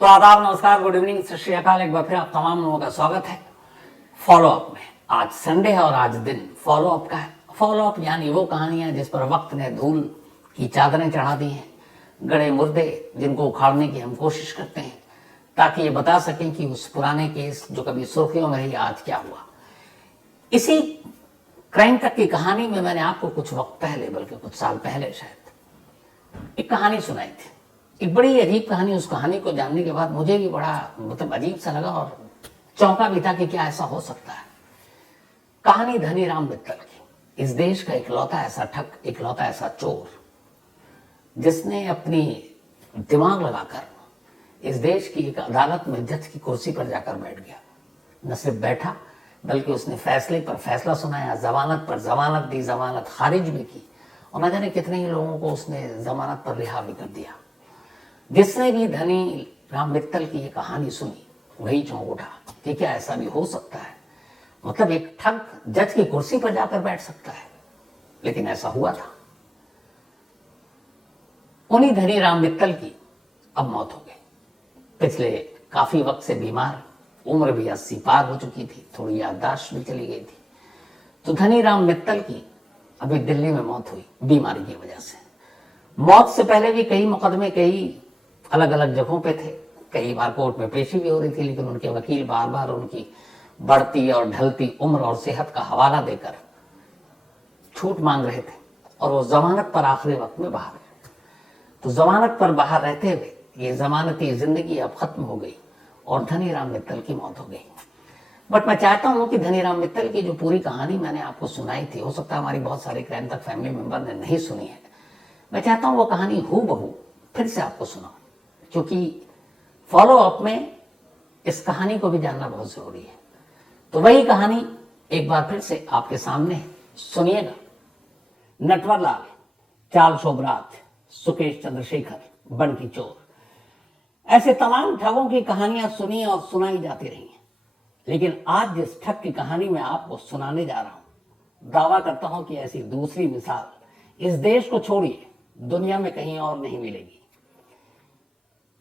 तो आदाब, नमस्कार, गुड इवनिंग, सत श्री अकाल। एक बार फिर आप तमाम लोगों का स्वागत है फॉलो अप में। आज संडे है और आज दिन फॉलो अप का है। फॉलो अप यानी वो कहानियां जिस पर वक्त ने धूल की चादरें चढ़ा दी हैं, गड़े मुर्दे जिनको उखाड़ने की हम कोशिश करते हैं ताकि ये बता सकें कि उस पुराने केस जो कभी सुर्खियों में रही आज क्या हुआ। इसी क्राइम तक की कहानी में मैंने आपको कुछ वक्त पहले, बल्कि कुछ साल पहले शायद, एक कहानी सुनाई थी। एक बड़ी अजीब कहानी। उस कहानी को जानने के बाद मुझे भी बड़ा अजीब सा लगा और चौंका भी था कि क्या ऐसा हो सकता है। कहानी धनीराम मित्तल की। इस देश का इकलौता ऐसा ठग, इकलौता ऐसा चोर जिसने अपनी दिमाग लगाकर इस देश की एक अदालत में जज की कुर्सी पर जाकर बैठ गया। न सिर्फ बैठा बल्कि उसने फैसले पर फैसला सुनाया, जमानत पर जमानत दी, जमानत खारिज भी की और न जाने कितने ही लोगों को उसने जमानत पर रिहा भी कर दिया। जिसने भी धनी राम मित्तल की ये कहानी सुनी वही चौंक उठा कि क्या ऐसा भी हो सकता है। मतलब एक ठग जज की कुर्सी पर जाकर बैठ सकता है। लेकिन ऐसा हुआ था। उन्हीं धनी राम मित्तल की अब मौत हो गई। पिछले काफी वक्त से बीमार, उम्र भी 80 पार हो चुकी थी, थोड़ी याददाश्त भी चली गई थी। तो धनी राम मित्तल की अभी दिल्ली में मौत हुई बीमारी की वजह से। मौत से पहले भी कई मुकदमे कई अलग अलग जगहों पे थे, कई बार कोर्ट में पेशी भी हो रही थी, लेकिन उनके वकील बार बार उनकी बढ़ती और ढलती उम्र और सेहत का हवाला देकर छूट मांग रहे थे और वो जमानत पर आखिरी वक्त में बाहर गए। तो जमानत पर बाहर रहते हुए ये जमानती जिंदगी अब खत्म हो गई और धनीराम मित्तल की मौत हो गई। बट मैं चाहता हूं कि धनीराम मित्तल की जो पूरी कहानी मैंने आपको सुनाई थी, हो सकता है हमारी बहुत सारे क्राइम तक फैमिली मेंबर ने नहीं सुनी है, मैं चाहता हूं वो कहानी हूबहू फिर से आपको सुनाऊं, क्योंकि फॉलो अप में इस कहानी को भी जानना बहुत जरूरी है। तो वही कहानी एक बार फिर से आपके सामने सुनिएगा। नटवरलाल, चाल शोभराज, सुकेश चंद्रशेखर, बंटी चोर, ऐसे तमाम ठगों की कहानियां सुनी और सुनाई जाती रही हैं। लेकिन आज जिस ठग की कहानी मैं आपको सुनाने जा रहा हूं, दावा करता हूं कि ऐसी दूसरी मिसाल इस देश को छोड़िए दुनिया में कहीं और नहीं मिलेगी।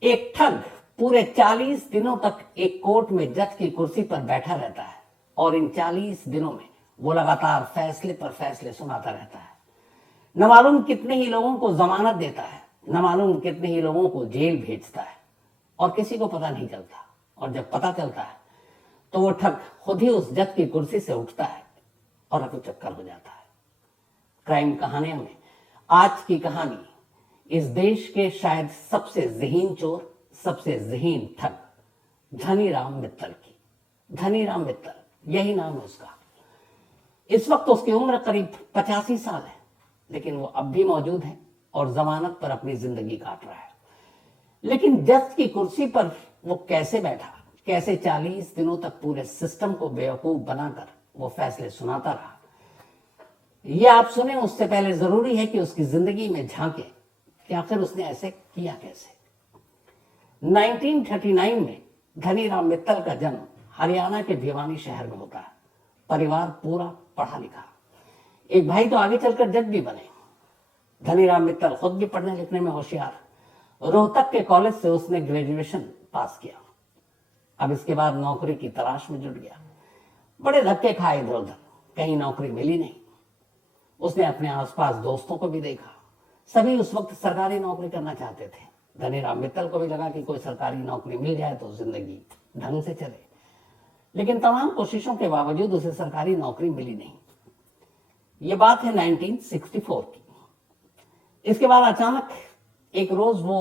एक ठग पूरे 40 दिनों तक एक कोर्ट में जज की कुर्सी पर बैठा रहता है और इन 40 दिनों में वो लगातार फैसले पर फैसले सुनाता रहता है। न मालूम कितने ही लोगों को जमानत देता है, न मालूम कितने ही लोगों को जेल भेजता है और किसी को पता नहीं चलता। और जब पता चलता है तो वो ठग खुद ही उस जज की कुर्सी से उठता है और रफू चक्कर हो जाता है। क्राइम कहानियों में आज की कहानी इस देश के शायद सबसे ज़हीन चोर, सबसे ज़हीन ठग धनीराम मित्तल की। धनीराम मित्तल, यही नाम है उसका। इस वक्त उसकी उम्र करीब 85 साल है, लेकिन वो अब भी मौजूद है और जमानत पर अपनी जिंदगी काट रहा है। लेकिन जज की कुर्सी पर वो कैसे बैठा, कैसे 40 दिनों तक पूरे सिस्टम को बेवकूफ बनाकर वो फैसले सुनाता रहा, ये आप सुने उससे पहले जरूरी है कि उसकी जिंदगी में झांके कि आखिर उसने ऐसे किया कैसे। 1939 में धनीराम मित्तल का जन्म हरियाणा के भिवानी शहर में होता है। परिवार पूरा पढ़ा लिखा। एक भाई तो आगे चलकर जज भी बने। धनीराम मित्तल खुद भी पढ़ने लिखने में होशियार। रोहतक के कॉलेज से उसने ग्रेजुएशन पास किया। अब इसके बाद नौकरी की तलाश में जुट गया। बड़े धक्के खाए इधर उधर, कहीं नौकरी मिली नहीं। उसने अपने आसपास दोस्तों को भी देखा, सभी उस वक्त सरकारी नौकरी करना चाहते थे। धनीराम मित्तल को भी लगा कि कोई सरकारी नौकरी मिल जाए तो जिंदगी ढंग से चले। लेकिन तमाम कोशिशों के बावजूद उसे सरकारी नौकरी मिली नहीं। ये बात है 1964 की। इसके बाद अचानक एक रोज वो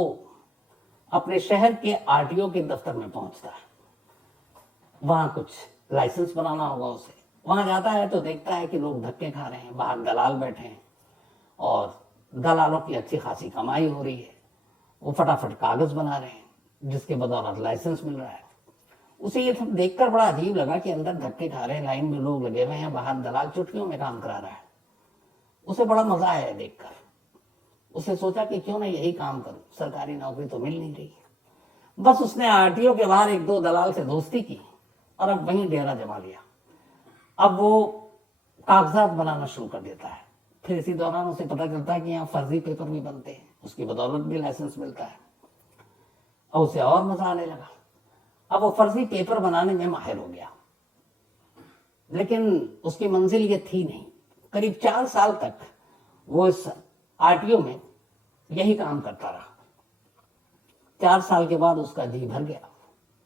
अपने शहर के आरटीओ के दफ्तर में पहुंचता है। वहां कुछ लाइसेंस बनाना होगा उसे। वहां जाता है तो देखता है कि लोग धक्के खा रहे हैं, बाहर दलाल बैठे हैं और दलालों की अच्छी खासी कमाई हो रही है। वो फटाफट कागज बना रहे हैं जिसके बदौलत लाइसेंस मिल रहा है। उसे ये सब देखकर बड़ा अजीब लगा कि अंदर धक्के खा रहे हैं, लाइन में लोग लगे हुए हैं, बाहर दलाल चुटकियों में काम करा रहा है। उसे बड़ा मजा आया देखकर। उसे सोचा कि क्यों ना यही काम करूं, सरकारी नौकरी तो मिल नहीं रही। बस उसने आरटीओ के बाहर एक दो दलाल से दोस्ती की और अब वहीं डेरा जमा लिया। अब वो कागजात बनाना शुरू कर देता है। फिर इसी दौरान उसे पता चलता है कि यहाँ फर्जी पेपर भी बनते हैं, उसकी बदौलत भी लाइसेंस मिलता है। और उसे और मजा आने लगा। अब वो फर्जी पेपर बनाने में माहिर हो गया, लेकिन उसकी मंजिल ये थी नहीं। करीब 4 साल तक वो इस आरटीओ में यही काम करता रहा। 4 साल के बाद उसका जी भर गया।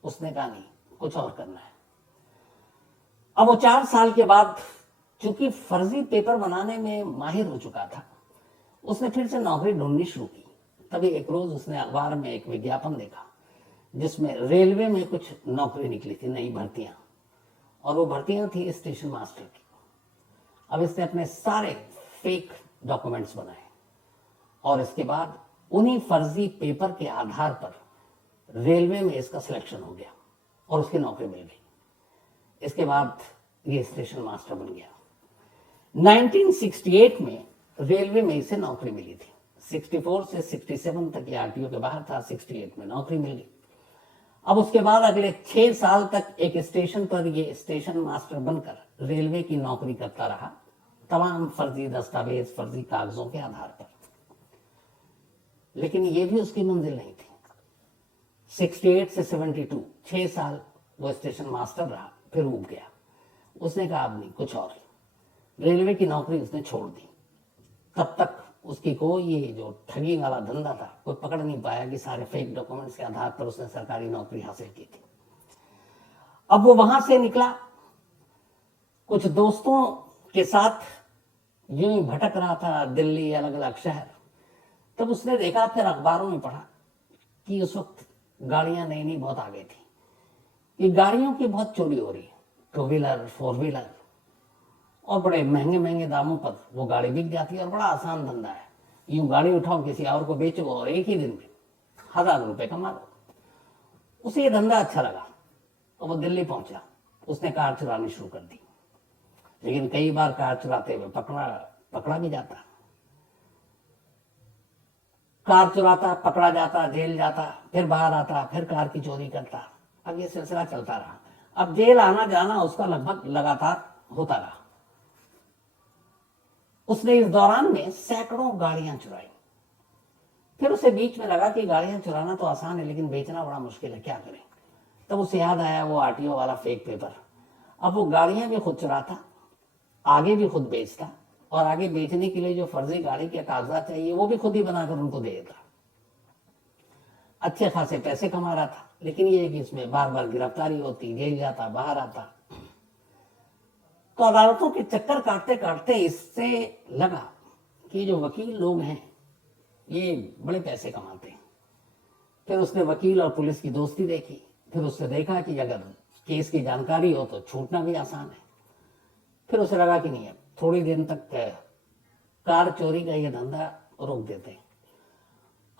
उसने कहा नहीं, कुछ और करना है। अब वो 4 साल के बाद चूंकि फर्जी पेपर बनाने में माहिर हो चुका था, उसने फिर से नौकरी ढूंढनी शुरू की। तभी एक रोज उसने अखबार में एक विज्ञापन देखा जिसमें रेलवे में कुछ नौकरी निकली थी, नई भर्तियां, और वो भर्तियां थी स्टेशन मास्टर की। अब इसने अपने सारे फेक डॉक्यूमेंट्स बनाए और इसके बाद उन्हीं फर्जी पेपर के आधार पर रेलवे में इसका सिलेक्शन हो गया और उसकी नौकरी मिल गई। इसके बाद ये स्टेशन मास्टर बन गया। 1968 में रेलवे में इसे नौकरी मिली थी। 64 से 67 तक ये आरटीओ के बाहर था, 68 में नौकरी मिल गई। अब उसके बाद अगले 6 साल तक एक स्टेशन पर ये स्टेशन मास्टर बनकर रेलवे की नौकरी करता रहा, तमाम फर्जी दस्तावेज, फर्जी कागजों के आधार पर। लेकिन ये भी उसकी मंजिल नहीं थी। 68 से 72 6 साल वो स्टेशन मास्टर रहा, फिर ऊब गया। उसने कहा अब नहीं, कुछ और। रेलवे की नौकरी उसने छोड़ दी। तब तक उसकी कोई ये जो ठगी वाला धंधा था कोई पकड़ नहीं पाया कि सारे फेक डॉक्यूमेंट्स के आधार पर उसने सरकारी नौकरी हासिल की थी। अब वो वहां से निकला, कुछ दोस्तों के साथ यूं ही भटक रहा था दिल्ली, अलग अलग शहर। तब उसने देखा, फिर अखबारों में पढ़ा कि उस वक्त गाड़ियां नई नई बहुत आ गई थी, ये गाड़ियों की बहुत चोरी हो रही है, 2 व्हीलर 4 व्हीलर, और बड़े महंगे महंगे दामों पर वो गाड़ी बिक जाती है और बड़ा आसान धंधा है। यूं गाड़ी उठाओ, किसी और को बेचो और एक ही दिन में 1000 रुपए कमा लो। उसे ये धंधा अच्छा लगा और वो दिल्ली पहुंचा। उसने कार चुरानी शुरू कर दी, लेकिन कई बार कार चुराते हुए पकड़ा भी जाता। कार चुराता, पकड़ा जाता, जेल जाता, फिर बाहर आता, फिर कार की चोरी करता। अब ये सिलसिला चलता रहा। अब जेल आना जाना उसका लगभग लगातार होता रहा। उसने इस दौरान में सैकड़ों गाड़ियां चुराई। फिर उसे बीच में लगा कि गाड़ियां चुराना तो आसान है, लेकिन बेचना बड़ा मुश्किल है, क्या करें। तब उसे याद आया वो आरटीओ वाला फेक पेपर। अब वो गाड़ियां भी खुद चुराता, आगे भी खुद बेचता, और आगे बेचने के लिए जो फर्जी गाड़ी के कागजात चाहिए वो भी खुद ही बनाकर उनको दे देता। अच्छे खासे पैसे कमा रहा था, लेकिन ये कि इसमें बार बार गिरफ्तारी होती, जेल जाता, बाहर आता। तो अदालतों के चक्कर काटते काटते इससे लगा कि जो वकील लोग हैं ये बड़े पैसे कमाते हैं। फिर उसने वकील और पुलिस की दोस्ती देखी। फिर उसने देखा कि अगर केस की जानकारी हो तो छूटना भी आसान है। फिर उसे लगा कि नहीं, अब थोड़ी देर तक कार चोरी का ये धंधा रोक देते हैं।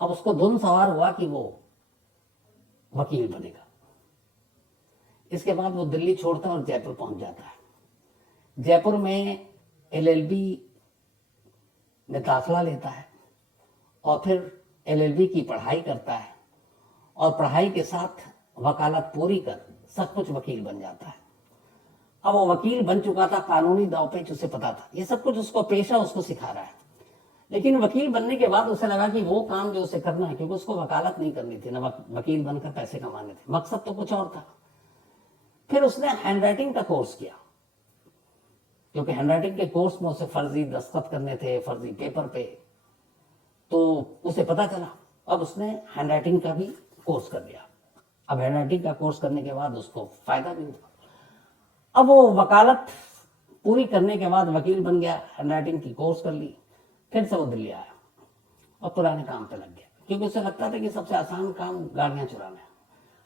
अब उसको धुन सवार हुआ कि वो वकील बनेगा। इसके बाद वो दिल्ली छोड़ता है और जयपुर पहुंच जाता है। जयपुर में एलएलबी में दाखिला लेता है और फिर एलएलबी की पढ़ाई करता है, और पढ़ाई के साथ वकालत पूरी कर सब कुछ वकील बन जाता है। अब वो वकील बन चुका था, कानूनी दांवपेच उसे पता था, ये सब कुछ उसको पेशा उसको सिखा रहा है। लेकिन वकील बनने के बाद उसे लगा कि वो काम जो उसे करना है, क्योंकि उसको वकालत नहीं करनी थी ना, वकील बनकर पैसे कमाने थे, मकसद तो कुछ और था। फिर उसने हैंडराइटिंग का कोर्स किया, क्योंकि हैंडराइटिंग के कोर्स में उसे फर्जी दस्तखत करने थे, फर्जी पेपर पे, तो उसे पता चला। अब उसने हैंडराइटिंग का भी कोर्स कर लिया। अब हैंडराइटिंग का कोर्स करने के बाद उसको फायदा भी हुआ। अब वो वकालत पूरी करने के बाद वकील बन गया, हैंडराइटिंग की कोर्स कर ली। फिर से वो दिल्ली आया और पुराने काम पे लग गया, क्योंकि उसे लगता था कि सबसे आसान काम गाड़ियां चुराना है।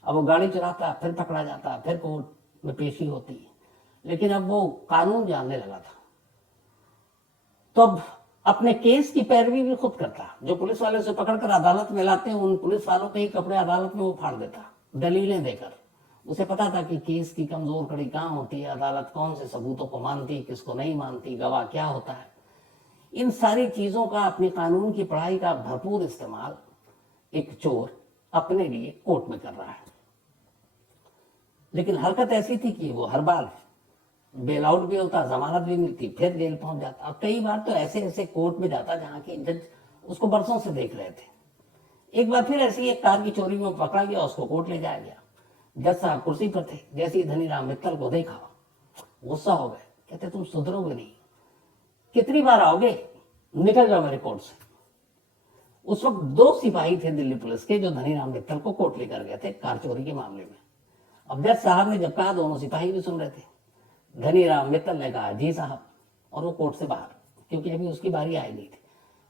अब वो गाड़ी चुराता, फिर पकड़ा जाता, फिर कोर्ट में पेशी होती। लेकिन अब वो कानून जानने लगा था, तो अब अपने केस की पैरवी भी खुद करता। जो पुलिस वाले उसे पकड़कर अदालत में लाते हैं, उन पुलिस वालों के ही कपड़े अदालत में वो फाड़ देता, दलीलें देकर। उसे पता था कि केस की कमजोर कड़ी कहाँ होती है, अदालत कौन से सबूतों को मानती, किसको नहीं मानती, गवाह क्या होता है। इन सारी चीजों का, अपनी कानून की पढ़ाई का भरपूर इस्तेमाल एक चोर अपने लिए कोर्ट में कर रहा है। लेकिन हरकत ऐसी थी कि वो हर बार बेल आउट भी होता, जमानत भी मिलती, फिर जेल पहुंच जाता। और कई बार तो ऐसे ऐसे कोर्ट में जाता जहां के जज उसको बरसों से देख रहे थे। एक बार फिर ऐसी एक कार की चोरी में पकड़ा गया, उसको कोर्ट ले जाया गया। जज साहब कुर्सी पर थे, जैसे ही धनीराम मित्तल को देखा गुस्सा हो गए, कहते तुम सुधरोगे नहीं, कितनी बार आओगे, निकल जाओ मेरे कोर्ट से। उस वक्त 2 सिपाही थे दिल्ली पुलिस के जो धनीराम मित्तल को कोर्ट लेकर गए थे कार चोरी के मामले में। अब जज साहब ने जब कहा, दोनों सिपाही भी सुन रहे थे, धनीराम मित्तल ने कहा जी साहब, और वो कोर्ट से बाहर, क्योंकि अभी उसकी बारी आई नहीं थी।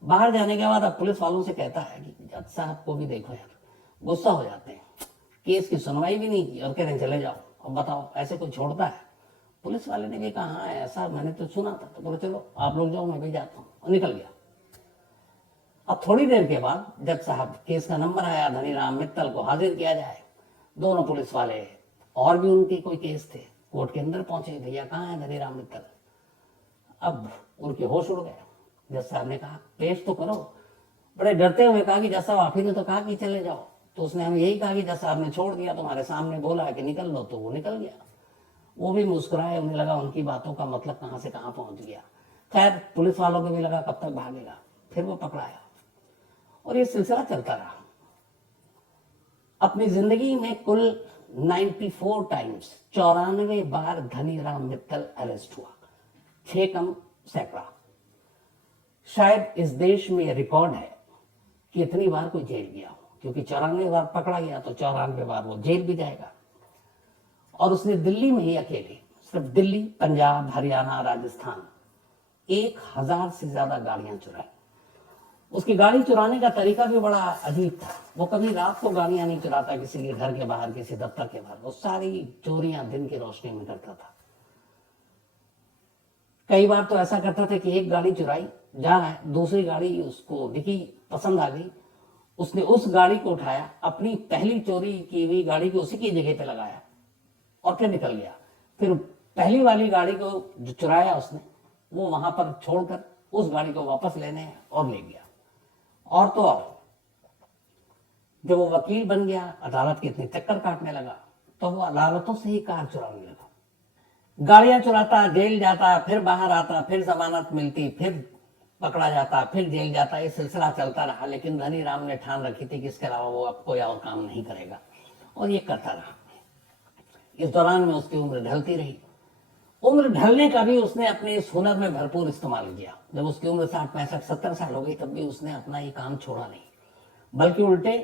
बाहर जाने के बाद अब पुलिस वालों से कहता है कि जज साहब को भी देखो यार, गुस्सा हो जाते हैं, केस की सुनवाई भी नहीं की और कह रहे हैं चले जाओ। अब बताओ ऐसे कोई छोड़ता है? पुलिस वाले ने भी कहा हाँ ऐसा मैंने तो सुना था, तो बोले चलो आप लोग जाओ, मैं भी जाता हूँ, और निकल गया। अब थोड़ी देर के बाद जज साहब केस का नंबर आया, धनीराम मित्तल को हाजिर किया जाए। दोनों पुलिस वाले और भी उनके कोई केस थे, कोर्ट के अंदर पहुंचे, भैया कहाँ है धनीराम मित्तल? अब उनके होश उड़ गए। जज साहब ने कहा पेश तो करो। बड़े डरते हुए कहा कि जज साहब आप ही ने तो कहा कि चले जाओ। तो उसने हमें यही कहा कि जज साहब ने छोड़ दिया, तुम्हारे सामने बोला कि निकल लो, तो वो निकल गया। वो भी मुस्कुराए, उन्हें लगा उनकी बातों का मतलब कहाँ से कहाँ पहुंच गया। खैर पुलिस वालों को भी लगा कब तक भागेगा, फिर वो पकड़ाया और ये सिलसिला चलता रहा। अपनी जिंदगी में कुल 94 टाइम्स, 94 बार धनीराम मित्तल अरेस्ट हुआ, 6 कम सैकड़ा। शायद इस देश में रिकॉर्ड है कि इतनी बार कोई जेल गया हो, क्योंकि 94 बार पकड़ा गया तो 94 बार वो जेल भी जाएगा। और उसने दिल्ली में ही अकेले, सिर्फ दिल्ली, पंजाब, हरियाणा, राजस्थान, 1000 से ज्यादा गाड़ियां चुराई। उसकी गाड़ी चुराने का तरीका भी बड़ा अजीब था। वो कभी रात को गाड़ियां नहीं चुराता किसी के घर के बाहर, किसी दफ्तर के बाहर, वो सारी चोरियां दिन की रोशनी में करता था। कई बार तो ऐसा करता था कि एक गाड़ी चुराई, जा रहा है, दूसरी गाड़ी उसको दिखी, पसंद आ गई, उसने उस गाड़ी को उठाया, अपनी पहली चोरी की हुई गाड़ी को उसी की जगह पे लगाया और फिर निकल गया। फिर पहली वाली गाड़ी को जो चुराया उसने, वो वहां पर छोड़कर उस गाड़ी को वापस लेने और ले गया। और तो और जब वो वकील बन गया, अदालत के इतने चक्कर काटने लगा, तो वो अदालतों से ही कार चुराने लगा। गाड़ियां चुराता, जेल जाता, फिर बाहर आता, फिर जमानत मिलती, फिर पकड़ा जाता, फिर जेल जाता। ये सिलसिला चलता रहा। लेकिन धनीराम ने ठान रखी थी कि इसके अलावा वो अब कोई और काम नहीं करेगा, और ये करता रहा। इस दौरान में उसकी उम्र ढलती रही। उम्र ढलने का भी उसने अपने इस हुनर में भरपूर इस्तेमाल किया। जब उसकी उम्र 60, 65, 70 साल हो गई, तब भी उसने अपना ये काम छोड़ा नहीं, बल्कि उल्टे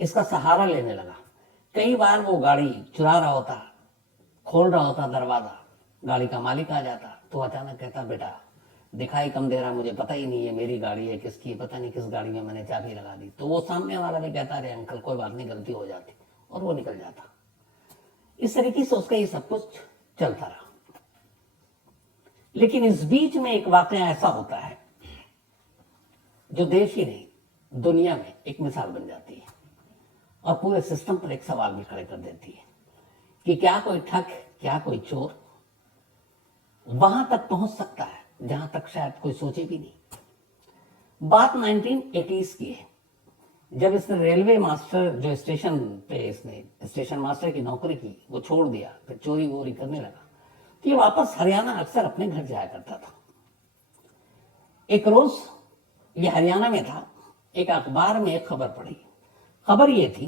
इसका सहारा लेने लगा। कई बार वो गाड़ी चुरा रहा होता, खोल रहा होता दरवाजा, गाड़ी का मालिक आ जाता, तो अचानक कहता बेटा दिखाई कम दे रहा, मुझे पता ही नहीं है मेरी गाड़ी है किसकी है, पता नहीं किस गाड़ी में मैंने चाबी लगा दी। तो वो सामने वाला भी कहता अरे अंकल कोई बात नहीं, गलती हो जाती, और वो निकल जाता। इस तरीके से उसका ये सब कुछ चलता रहा। लेकिन इस बीच में एक वाकया ऐसा होता है जो देश ही नहीं दुनिया में एक मिसाल बन जाती है और पूरे सिस्टम पर एक सवाल भी खड़े कर देती है कि क्या कोई ठग, क्या कोई चोर वहां तक पहुंच सकता है जहां तक शायद कोई सोचे भी नहीं। बात 1980s की है, जब इसने रेलवे मास्टर जो स्टेशन पे इसने स्टेशन मास्टर की नौकरी की, वो छोड़ दिया, फिर चोरी वोरी करने लगा, तो ये वापस हरियाणा अक्सर अपने घर जाया करता था। एक रोज ये हरियाणा में था, एक अखबार में एक खबर पढ़ी। खबर ये थी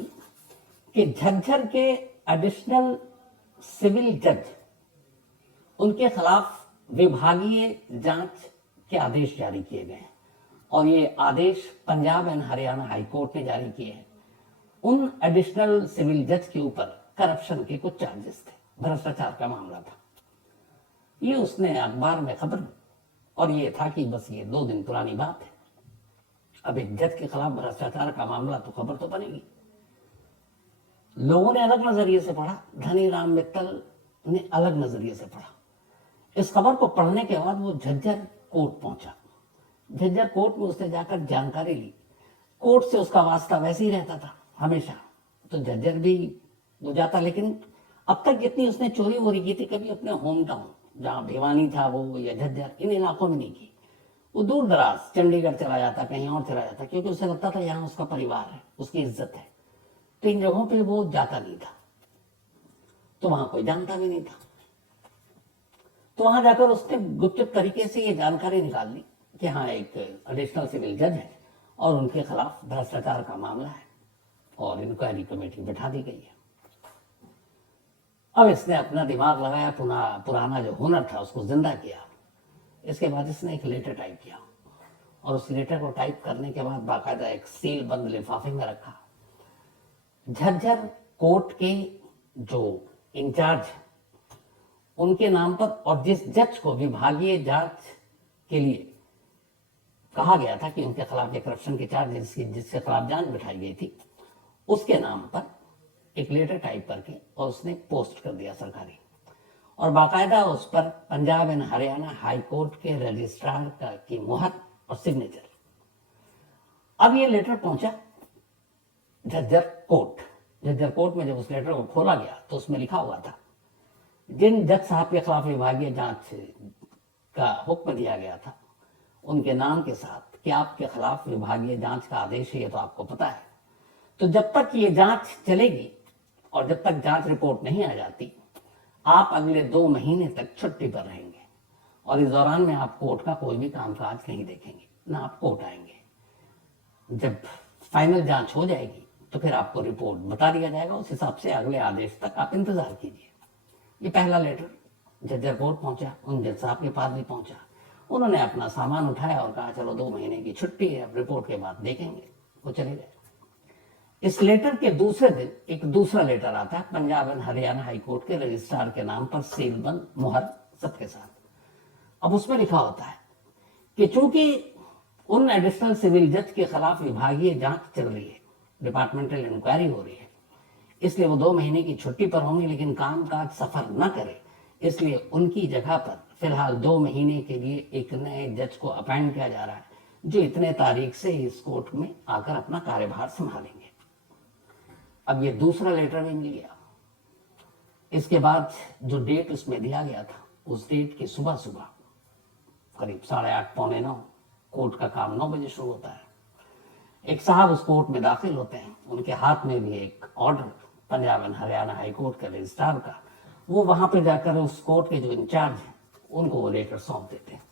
कि झज्जर के एडिशनल सिविल जज, उनके खिलाफ विभागीय जांच के आदेश जारी किए गए हैं, और ये आदेश Punjab and Haryana high court ने जारी किए हैं। उन एडिशनल सिविल जज के ऊपर करप्शन के कुछ चार्जेस थे, भ्रष्टाचार का मामला था। ये उसने अखबार में खबर, और ये था कि बस ये 2 दिन पुरानी बात है, अब एक जज के खिलाफ भ्रष्टाचार का मामला, तो खबर तो बनेगी। लोगों ने अलग नजरिए से पढ़ा, धनीराम मित्तल ने अलग नजरिए से पढ़ा। इस खबर को पढ़ने के बाद वो झज्जर कोर्ट पहुंचा। झज्जर कोर्ट में उसने जाकर जानकारी ली। कोर्ट से उसका वास्ता वैसे ही रहता था हमेशा, तो झज्जर भी वो जाता, लेकिन अब तक जितनी उसने चोरी वोरी की थी, कभी अपने होम टाउन जहाँ भिवानी था वो या झज्जर, इन इलाकों में नहीं की। वो दूर दराज चंडीगढ़ चला जाता, कहीं और चला जाता, क्योंकि उसे लगता था यहाँ उसका परिवार है, उसकी इज्जत है। तो इन जगहों पे वो जाता नहीं था, तो वहां कोई जानता भी नहीं था। तो वहां जाकर उसने गुपचुप तरीके से ये जानकारी निकाल ली कि हाँ एक एडिशनल सिविल जज है और उनके खिलाफ भ्रष्टाचार का मामला है। और इंक्वायरी कमेटी बैठा दी गई है। अब इसने अपना दिमाग लगाया, पुराना जो हुनर था उसको जिंदा किया। इसके बाद इसने एक लेटर टाइप किया और उस लेटर को टाइप करने के बाद बाकायदा एक सील बंद लिफाफे में रखा। झज्जर कोर्ट के जो इंचार्ज उनके नाम पर और जिस जज को विभागीय जांच के लिए कहा गया था कि उनके खिलाफ एक करप्शन के चार्ज जिसके खिलाफ जांच बिठाई गई थी, उसके नाम पर एक लेटर टाइप करके और उसने पोस्ट कर दिया सरकारी, और बाकायदा उस पर Punjab and Haryana high court के रजिस्ट्रार की मुहर और सिग्नेचर। अब ये लेटर पहुंचा झज्जर कोर्ट। झज्जर कोर्ट में जब उस लेटर को खोला गया तो उसमें लिखा हुआ था, जिन जज साहब के खिलाफ विभागीय जांच का हुक्म दिया गया था उनके नाम के साथ कि आपके खिलाफ विभागीय जांच का आदेश है, ये तो आपको पता है। तो जब तक ये जांच चलेगी और जब तक जांच रिपोर्ट नहीं आ जाती, आप अगले 2 महीने तक छुट्टी पर रहेंगे और इस दौरान में आप कोर्ट का कोई भी कामकाज नहीं देखेंगे, ना आप कोर्ट आएंगे। जब फाइनल जांच हो जाएगी तो फिर आपको रिपोर्ट बता दिया जाएगा, उस हिसाब से अगले आदेश तक आप इंतजार कीजिए। ये पहला लेटर झज्जर कोर्ट पहुंचा, उन जज साहब के पास भी पहुंचा। उन्होंने अपना सामान उठाया और कहा चलो 2 महीने की छुट्टी है, अब रिपोर्ट के बाद देखेंगे। वो चले गए। इस लेटर के दूसरे दिन एक दूसरा लेटर आता है Punjab and Haryana high court के रजिस्ट्रार के नाम पर, सीलबंद मुहर सबके साथ। अब उसमें लिखा होता है कि चूंकि उन एडिशनल सिविल जज के खिलाफ विभागीय जांच चल रही है, डिपार्टमेंटल इंक्वायरी हो रही है, इसलिए वो 2 महीने की छुट्टी पर होंगे, लेकिन कामकाज सफर न करे, इसलिए उनकी जगह पर फिलहाल 2 महीने के लिए एक नए जज को अपॉइंट किया जा रहा है, जो इतने तारीख से इस कोर्ट में आकर अपना कार्यभार संभालेंगे। अब ये दूसरा लेटर भी मिल गया। इसके बाद जो डेट उसमें दिया गया था, उस डेट की सुबह सुबह करीब 8:30 पौने 9 कोर्ट का काम 9 बजे शुरू होता है। एक साहब उस कोर्ट में दाखिल होते हैं, उनके हाथ में भी एक order Punjab and Haryana high court के रजिस्ट्रार का। वो वहां पे जाकर उस कोर्ट के जो इंचार्ज हैं उनको वो लेटर सौंप देते हैं।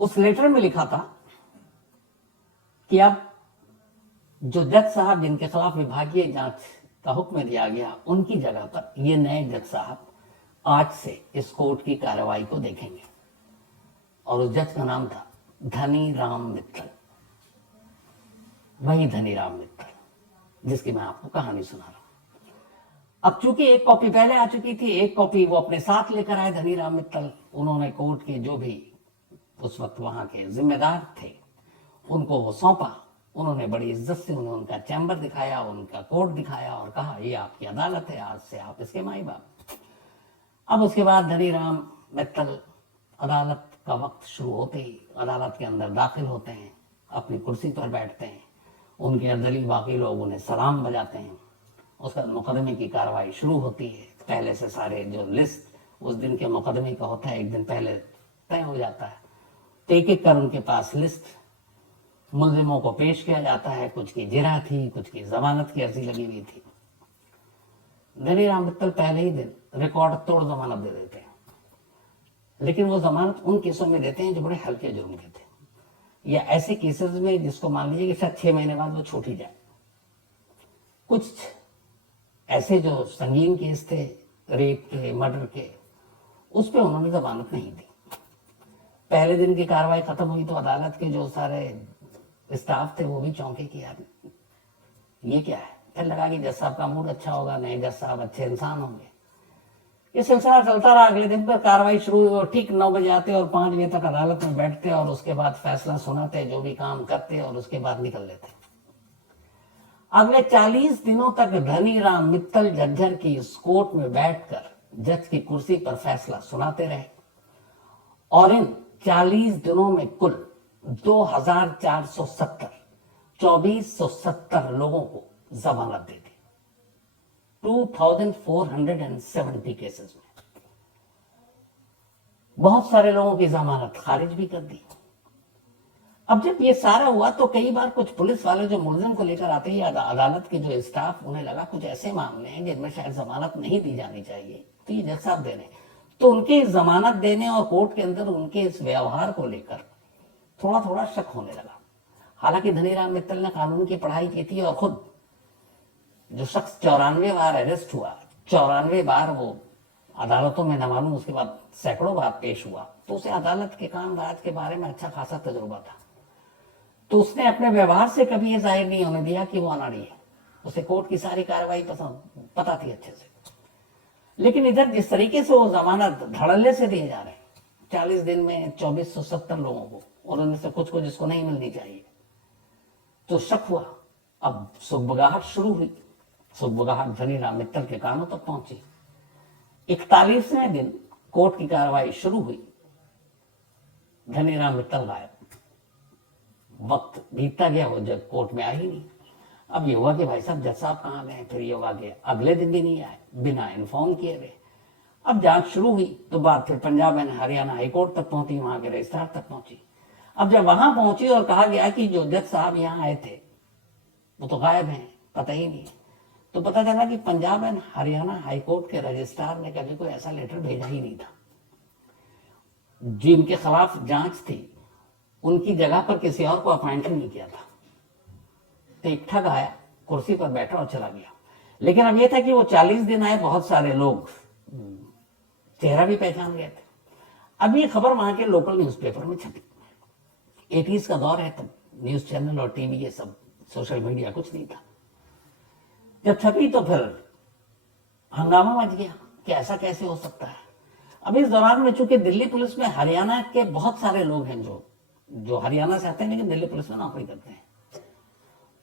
उस लेटर में लिखा था कि अब जो जज साहब जिनके खिलाफ विभागीय जांच का हुक्म दिया गया, उनकी जगह पर ये नए जज साहब आज से इस कोर्ट की कार्रवाई को देखेंगे। और उस जज का नाम था धनी राम मित्तल, वही धनी राम मित्तल जिसकी मैं आपको कहानी सुना रहा हूं। अब चूंकि एक कॉपी पहले आ चुकी थी, एक कॉपी वो अपने साथ लेकर आए धनी राम मित्तल। उन्होंने कोर्ट के जो भी उस वक्त वहां के जिम्मेदार थे उनको वो सौंपा। उन्होंने बड़ी इज्जत से उन्हें उनका चैम्बर दिखाया, उनका कोर्ट दिखाया और कहा ये आपकी अदालत है, आज से आप इसके माई बाप। अब उसके बाद धनी राम मित्तल अदालत का वक्त शुरू होते ही अदालत के अंदर दाखिल होते हैं, अपनी कुर्सी पर बैठते हैं। उनके अर्दली बाकी लोग उन्हें सलाम बजाते हैं। उसका मुकदमे की कार्रवाई शुरू होती है। पहले से सारे जो लिस्ट उस दिन के मुकदमे का होता है, एक दिन पहले तय हो जाता है। तो एक एक कर उनके पास लिस्ट मुलजिमों को पेश किया जाता है। कुछ की जिरह थी, कुछ की जमानत की अर्जी लगी हुई थी। धनी राम मित्तल पहले ही दिन रिकॉर्ड तोड़ जमानत दे देते हैं, लेकिन वो जमानत उन केसों में देते हैं जो बड़े हल्के जुर्म के थे, या ऐसे केसेस में जिसको मान लीजिए कि शायद 6 महीने बाद वो छूट ही जाए। कुछ ऐसे जो संगीन केस थे, रेप के, मर्डर के, उस पर उन्होंने जमानत नहीं दी। पहले दिन की कार्रवाई खत्म हुई तो अदालत के जो सारे स्टाफ थे वो भी चौंके कि यार ये क्या है। फिर लगा कि जज साहब का मूड अच्छा होगा, नए जज साहब अच्छे इंसान होंगे। ये सिलसिला चलता रहा। अगले दिन पर कार्रवाई शुरू हुई और ठीक 9 बजे आते और 5 बजे तक अदालत में बैठते और उसके बाद फैसला सुनाते, जो भी काम करते और उसके बाद निकल लेते। अगले 40 दिनों तक धनी राम मित्तल झज्जर की इस कोर्ट में बैठकर जज की कुर्सी पर फैसला सुनाते रहे और इन 40 दिनों में कुल 2470 2470 लोगों को जमानत दे दी। 2470 केसेस में बहुत सारे लोगों की जमानत खारिज भी कर दी। अब जब ये सारा हुआ तो कई बार कुछ पुलिस वाले जो मुलजिम को लेकर आते हैं, अदालत के जो स्टाफ, उन्हें लगा कुछ ऐसे मामले हैं जिनमें शायद जमानत नहीं दी जानी चाहिए, तो ये जज साहब दे रहे हैं। तो उनके जमानत देने और कोर्ट के अंदर उनके इस व्यवहार को लेकर थोड़ा थोड़ा शक होने लगा। हालांकि धनी राम मित्तल ने कानून की पढ़ाई की थी और खुद जो शख्स 94 बार अरेस्ट हुआ, 94 बार वो अदालतों में न मालूम उसके बाद सैकड़ों बार पेश हुआ, तो उसे अदालत के कामकाज के बारे में अच्छा खासा तजुर्बा था। तो उसने अपने व्यवहार से कभी ये जाहिर नहीं होने दिया कि वो अनाड़ी है। उसे कोर्ट की सारी कार्रवाई पता थी अच्छे से। लेकिन इधर जिस तरीके से वो जमानत धड़ल्ले से दिए जा रहे हैं, 40 दिन में 2470 लोगों को, और उनमें से कुछ को जिसको नहीं मिलनी चाहिए, तो शक हुआ। अब सुगबगाहट शुरू हुई। सुगबगाहट धनीराम मित्तल के कानों तक पहुंची। 41वें दिन कोर्ट की कार्रवाई शुरू हुई। धनीराम मित्तल गायब। वक्त बीतता गया, वो जब कोर्ट में आई नहीं। अब ये हुआ कि भाई साहब जज साहब कहाँ गए, फिर ये हुआ कि अगले दिन भी नहीं आए, बिना इन्फॉर्म किए गए। अब जांच शुरू हुई तो बात फिर पंजाब एंड हरियाणा हाईकोर्ट तक पहुंची, वहां के रजिस्ट्रार तक पहुंची। अब जब वहां पहुंची और कहा गया कि जो जज साहब यहाँ आए थे वो तो गायब हैं, पता ही नहीं, तो पता चला कि पंजाब एंड हरियाणा हाईकोर्ट के रजिस्ट्रार ने कभी कोई ऐसा लेटर भेजा ही नहीं था। जिनके खिलाफ जांच थी उनकी जगह पर किसी और को अपॉइंट नहीं किया था। तो एक ठग आया, कुर्सी पर बैठा और चला गया। लेकिन अब यह था कि वो 40 दिन आए, बहुत सारे लोग चेहरा भी पहचान गए थे। अब ये खबर वहां के लोकल न्यूज़पेपर में छपी। 80s का दौर है, तब न्यूज चैनल और टीवी ये सब, सोशल मीडिया कुछ नहीं था। जब छपी तो फिर हंगामा मच गया कि ऐसा कैसे हो सकता है। अब इस दौरान में चूंकि दिल्ली पुलिस में हरियाणा के बहुत सारे लोग हैं जो हरियाणा से आते हैं लेकिन दिल्ली पुलिस में नौकरी करते हैं,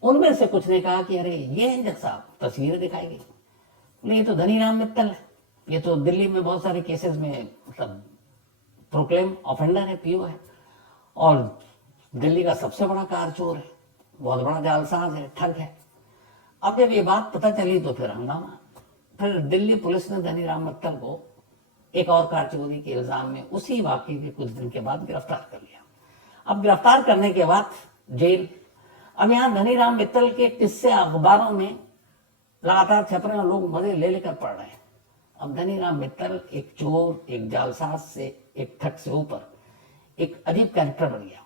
उनमें से कुछ ने कहा कि अरे ये हैं जज साहब, तस्वीरें दिखाई गई, बोले ये तो धनीराम मित्तल है, ये तो दिल्ली में बहुत सारे केसेस में मतलब प्रोक्लेम ऑफेंडर है, पीओ है, और दिल्ली का सबसे बड़ा कार चोर है, बहुत बड़ा जालसाज है, ठग है। अब जब ये बात पता चली तो फिर हंगामा। फिर दिल्ली पुलिस ने धनीराम मित्तल को एक और कार चोरी के इल्जाम में उसी वाकये के कुछ दिन के बाद गिरफ्तार कर लिया। अब गिरफ्तार करने के बाद जेल। अब यहाँ धनीराम मित्तल के किस्से अखबारों में लगातार छप रहे हैं, लोग मजे ले लेकर पढ़ रहे हैं। अब धनीराम मित्तल एक चोर, एक जालसाज से, एक ठग से ऊपर एक अजीब कैरेक्टर बन गया।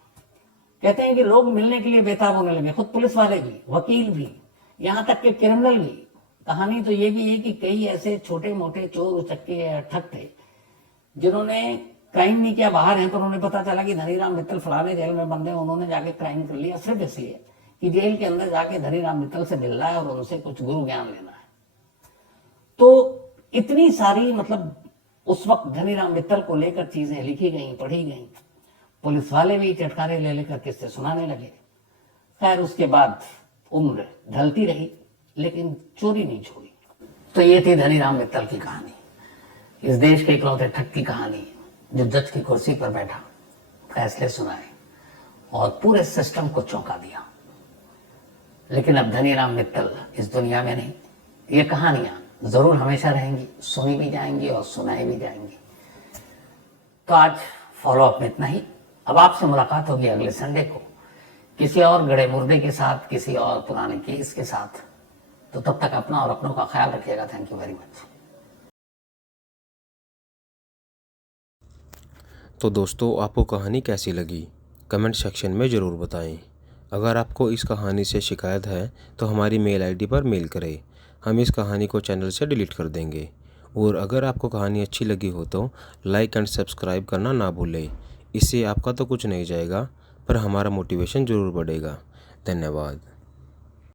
कहते हैं कि लोग मिलने के लिए बेताब होने लगे, खुद पुलिस वाले भी, वकील भी, यहाँ तक के क्रिमिनल भी। कहानी तो ये भी है कि कई ऐसे छोटे मोटे चोर उचक्के या ठग थे जिन्होंने क्राइम नहीं किया, बाहर हैं, पर उन्हें पता चला कि धनीराम मित्तल फलाने जेल में बंद है, उन्होंने जाके क्राइम कर लिया सिर्फ इसलिए कि जेल के अंदर जाके धनीराम मित्तल से मिलना है और उनसे कुछ गुरु ज्ञान लेना है। तो इतनी सारी मतलब उस वक्त धनीराम मित्तल को लेकर चीजें लिखी गई, पढ़ी गई। पुलिस वाले भी चटकारे ले लेकर किस्से सुनाने लगे। खैर उसके बाद उम्र ढलती रही लेकिन चोरी नहीं छोड़ी। तो ये थी धनीराम मित्तल की कहानी, इस देश के इकलौते ठग की कहानी जो जज की कुर्सी पर बैठा, फैसले सुनाए और पूरे सिस्टम को चौंका दिया। लेकिन अब धनीराम मित्तल इस दुनिया में नहीं। ये कहानियां जरूर हमेशा रहेंगी, सुनी भी जाएंगी और सुनाई भी जाएंगी। तो आज फॉलोअप में इतना ही। अब आपसे मुलाकात होगी अगले संडे को किसी और गड़े मुर्दे के साथ, किसी और पुराने केस के साथ। तो तब तक अपना और अपनों का ख्याल रखिएगा। Thank you very much. तो दोस्तों, आपको कहानी कैसी लगी कमेंट सेक्शन में ज़रूर बताएं। अगर आपको इस कहानी से शिकायत है तो हमारी मेल आईडी पर मेल करें, हम इस कहानी को चैनल से डिलीट कर देंगे। और अगर आपको कहानी अच्छी लगी हो तो लाइक एंड सब्सक्राइब करना ना भूलें। इससे आपका तो कुछ नहीं जाएगा पर हमारा मोटिवेशन ज़रूर बढ़ेगा। धन्यवाद।